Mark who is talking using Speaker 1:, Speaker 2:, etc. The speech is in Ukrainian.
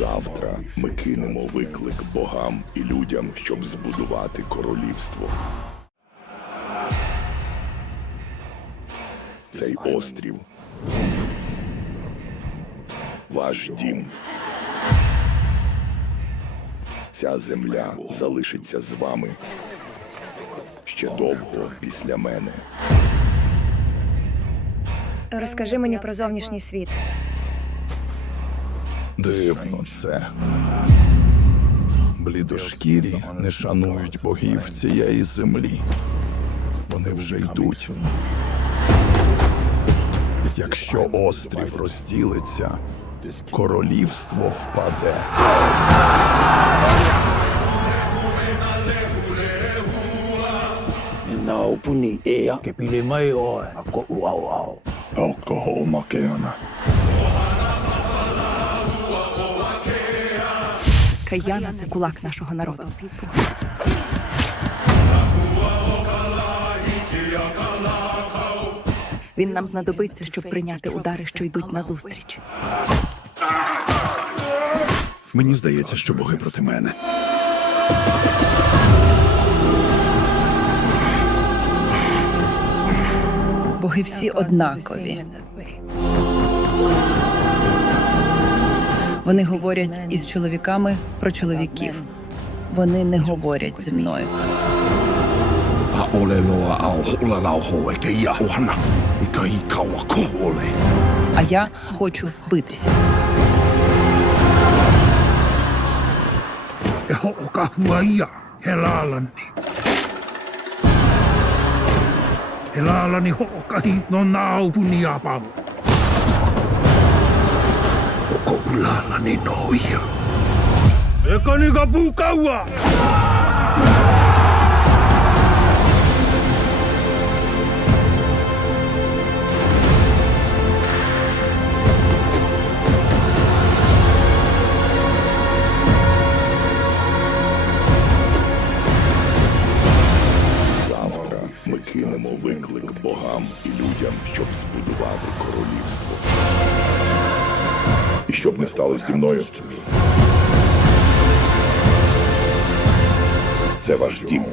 Speaker 1: Завтра ми кинемо виклик богам і людям, щоб збудувати королівство. Цей острів. Ваш дім. Ця земля залишиться з вами ще довго після мене.
Speaker 2: Розкажи мені про зовнішній світ.
Speaker 1: Дивно це. Блідошкірі не шанують богів цієї землі. Вони вже йдуть. Якщо острів розділиться, королівство впаде.
Speaker 3: Nau puni ea ke pile mai o a ko
Speaker 4: Каяна це кулак нашого народу. Він нам знадобиться, щоб прийняти удари, що йдуть назустріч.
Speaker 1: Мені здається, що боги проти мене.
Speaker 4: Боги всі однакові. Вони говорять із чоловіками про чоловіків. Вони не говорять зі мною.
Speaker 1: E.
Speaker 4: А я хочу битися.
Speaker 3: E ho o ka hua ia he lālani. He lālani ho o kahi no nāu puni a pau. O ko u lālani no ia. E kani ka pūkaua!
Speaker 1: Завтра ми кинемо виклик богам і людям, щоб збудувати королівство. І щоб не сталося зі мною. Це ваш дім.